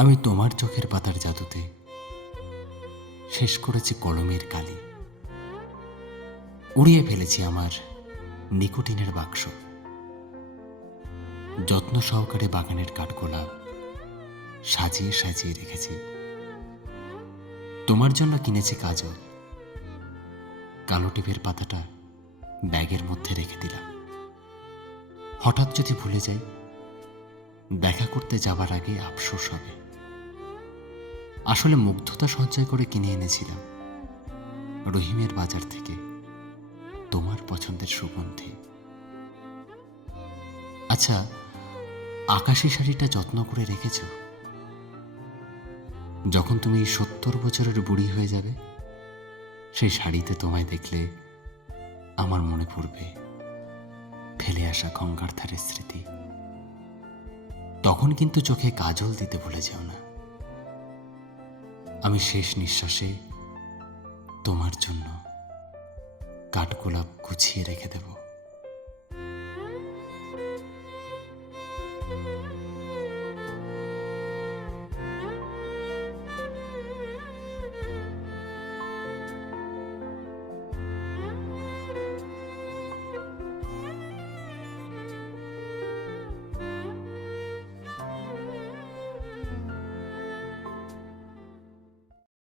আমি তোমার চোখের পাতার জাদুতে শেষ করেছি কলমের কালি। উড়িয়ে ফেলেছি আমার নিকোটিনের বাক্স। যত্ন সহকারে বাগানের কাঠগোলাপ সাজিয়ে সাজিয়ে রেখেছি। তোমার জন্য কিনেছি কাজল। কালো টিপের পাতাটা ব্যাগের মধ্যে রেখে দিলাম। হঠাৎ যদি ভুলে যাই, দেখা করতে যাবার আগে আফসোস হবে। আসলে মুগ্ধতা সঞ্চয় করে কিনে এনেছিলাম। রহিমের বাজার থেকে তোমার পছন্দের সুগন্ধি। আচ্ছা আকাশি শাড়িটা যত্ন করে রেখেছ? যখন তুমি সত্তর বছরের বুড়ি হয়ে যাবে, সেই শাড়িতে তোমায় দেখলে আমার মনে পড়বে ফেলে আসা গঙ্গার ধারের স্মৃতি। তখন কিন্তু চোখে কাজল দিতে ভুলে যেও না। আমি শেষ নিঃশ্বাসে তোমার জন্য কাঠগোলাপ গুছিয়ে রেখে দেবো।